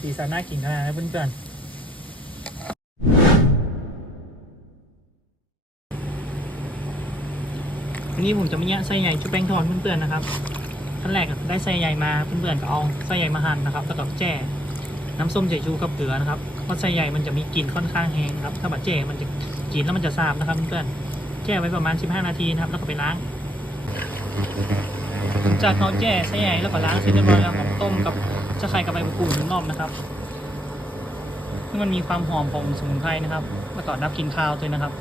สีสันน่ากินขนาดนั้นเพื่อนๆวันนี้ผมจะมาแยะไส้ใหญ่ชุบแป้งทอดเพื่อนๆนะครับขั้นแรกได้ไส้ใหญ่มาเพื่อนๆก็เอาไส้ใหญ่มาหั่นนะครับแล้วก็แจ้น้ำส้มสายชูกับเกลือนะครับเพราะไส้ใหญ่มันจะมีกลิ่นค่อนข้างแห้งครับถ้าบัดแจ้มันจะกินแล้วมันจะซาบนะครับเพื่อนๆแจ้ไว้ประมาณ 15 นาทีนะครับ แล้วก็ไปล้าง จากเขาแจ้ไส้ใหญ่แล้วก็ล้างเสร็จเรียบร้อยแล้วผมต้มกับจะไข่กับใบมะกรูดหนึ่งรอบนะครับให้มันมีความหอมของสมุนไพรนะครับแล้วก็ดับกินคาวด้วยนะครับ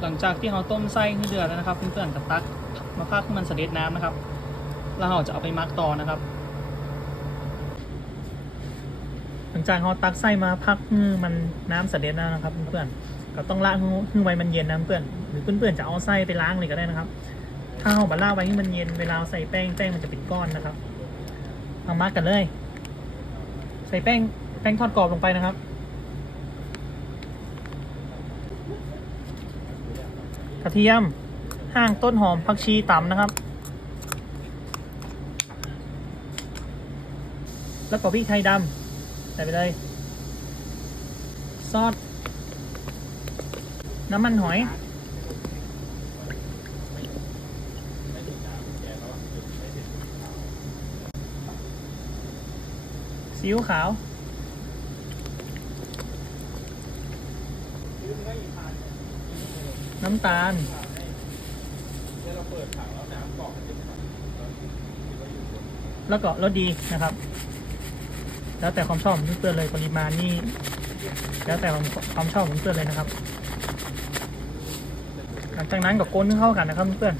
หลังจากที่เราต้มไส้ให้เดือดแล้วนะครับเพื่อนๆกับตักมาพักให้มันเสด็จน้ำนะครับ แล้วเราจะเอาไปมักต่อนะครับ หลังจากเราตักไส้มาพักให้มันน้ำเสด็จแล้วนะครับเพื่อนๆ ก็ต้องละให้ให้ไว้มันเย็นนะเพื่อนหรือเพื่อนๆจะเอาไส้ไปล้างเลยก็ได้นะครับ ถ้าเอาบัลล่าไว้ให้มันเย็นเวลาใส่แป้งแป้งมันจะเป็นก้อนนะครับเอามักกันเลย ใส่แป้งแป้งทอดกรอบลงไปนะครับกระเทียมห้างต้นหอมผักชีตำนะครับ แล้วก็พริกไทยดำใส่ไปเลย ซอส น้ำมันหอย ซีอิ๊วขาวน้ำตาลแล้วก็รสดีนะครับ แล้วแต่ความชอบของเพื่อนเลยปริมาณนี่แล้วแต่ความความชอบของเพื่อนเลยนะครับ หลังจากนั้นก็โกนเข้ากันนะครับเพื่อน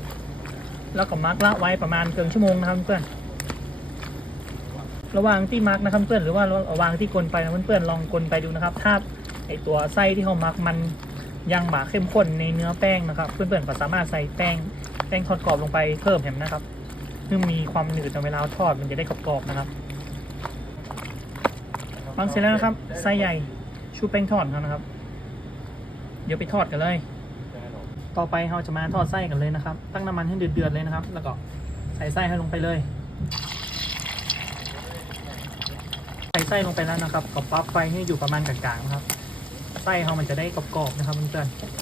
แล้วก็มาร์กละไว้ประมาณเกินชั่วโมงนะครับเพื่อนระหว่างที่มาร์กนะครับเพื่อนหรือว่าระหว่างที่กลนไปนะเพื่อนๆลองกลนไปดูนะครับ ถ้าไอตัวไส้ที่เขามาร์กมันยังหมาเข้มข้นในเนื้อแป้งนะครับ เพื่อนๆก็สามารถใส่แป้งแป้งทอดกรอบลงไปเพิ่มเห็นนะครับเพื่อมีความหนืดในเวลาทอดมันจะได้กรอบๆนะครับวางเสร็จแล้วนะครับไส้ใหญ่ชูแป้งทอดนะครับ เดี๋ยวไปทอดกันเลย ต่อไปเราจะมาทอดไส้กันเลยนะครับ ตั้งน้ำมันให้เดือดๆเลยนะครับ แล้วก็ใส่ไส้ให้ลงไปเลย ใส่ไส้ลงไปแล้วนะครับก็ปรับไฟให้อยู่ประมาณกลางๆนะครับ ไส้เขามันจะได้กรอบๆนะครับเพื่อนๆ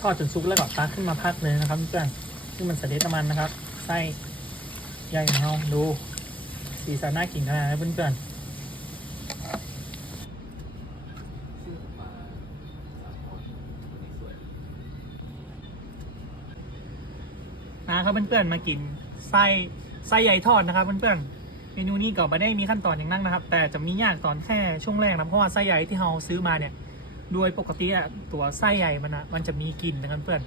ทอดจนสุกแล้วก็ตักขึ้นมาพักเลยนะครับเพื่อนๆซึ่มันเสด็จน้ำมันนะครับ ไส้ใหญ่ของเราดูสีสันน่ากินขนาดไหนเพื่อนๆ นะครับเพื่อนๆมากินไส้ไส้ใหญ่ทอดนะครับเพื่อนๆเมนูนี้ก็ไม่ได้มีขั้นตอนอย่างนั้นนะครับ แต่จะมียากตอนแค่ช่วงแรกนะเพราะว่าไส้ใหญ่ที่เราซื้อมาเนี่ยโดยปกติอะตัวไส้ใหญ่มันอะมันจะมีกลิ่นนะครับเพื่อน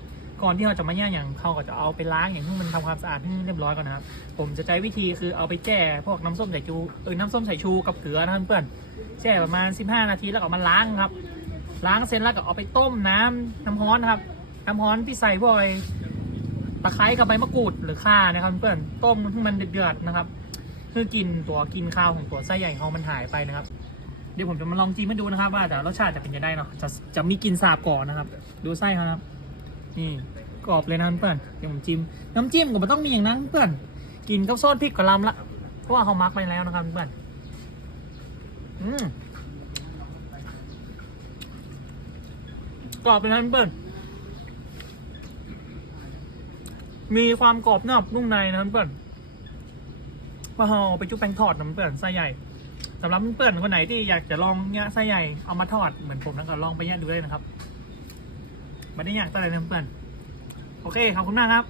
ก่อนที่เราจะมาย่างอย่างเขาก็จะเอาไปล้างอย่างที่มันทำความสะอาดให้เรียบร้อยก่อนนะครับ ผมจะใช้วิธีคือเอาไปแจ้พวกน้ำส้มสายชูเออน้ำส้มสายชูกับเกลือนะครับเพื่อนแช่ประมาณ 15 นาทีแล้วก็เอามาล้างครับ ล้างเสร็จแล้วก็เอาไปต้มน้ำน้ำร้อนนะครับน้ำร้อนพี่ใส่พวกไอ้ ตะไคร้กับใบมะกรูดหรือข่านะครับเพื่อนต้มให้มันเดือดๆนะครับ คือกินตัวกินข้าวของตัวไส้ใหญ่เขามันหายไปนะครับ เดี๋ยวผมจะมาลองจิ้มให้ดูนะครับ ว่าแต่รสชาติจะเป็นยังไงเนาะจะจะมีกลิ่นสาบก่อนนะครับ ดูไส้เขานะครับ นี่กรอบเลยนะเพื่อนเดี๋ยวผมจิ้มน้ำจิ้มก็ไม่ต้องมีอย่างนั้นเพื่อนกินกับซอสพริกกับลำละเพราะว่าเขามักไปแล้วนะครับเพื่อนอืมกรอบเลยนะเพื่อน มีความกรอบนอกนุ่มในนะครับเพื่อนว่าเราเอาไปจุ๊บแป้งทอดนะเพื่อนไส้ใหญ่สำหรับเพื่อนคนไหนที่อยากจะลองเนี้ยไส้ใหญ่เอามาทอดเหมือนผมนะก็ลองไปเนี้ยดูได้นะครับไม่ได้ยากอะไรนะเพื่อนโอเคขอบคุณมากครับ